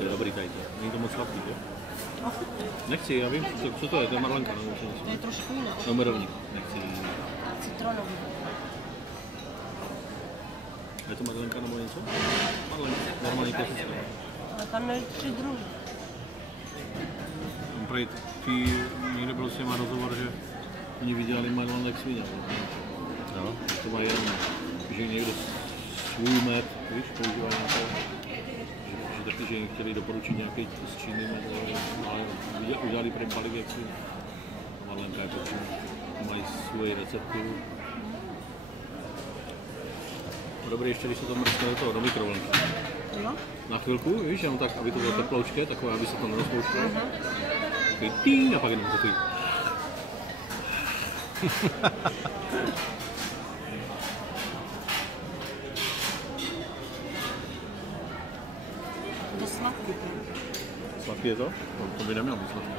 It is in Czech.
To je dobrý tady to. Není to moc sladký, jo? Nechci, já vím, co to je, to je marlenka nebo něco. To je trošku jiná. No merovník, nechci. Citronový. Je to marlenka nebo něco? Marlenka, normální klasická. Ale tam je 3 druhy. Někde prostě má rozhovor, že oni vydělali marlen jak svině. Jo. To má jenom, že někdo svůj med, víš, používá nějakou, že taky, že chtěli doporučit nějaký z Číny med, ale udělali prý balík jak svině. Marlenka je počíná. Mají svoji recepturu. Dobrý, ještě když se to mrskne do mikrovlnky. Jo? Na chvilku, víš, jenom tak, aby to bylo teploučké, takové, aby se to nerozpouštělo. Takový týn a pak jenom takový. To sladký. Sladký je to? To by nemělo být sladký.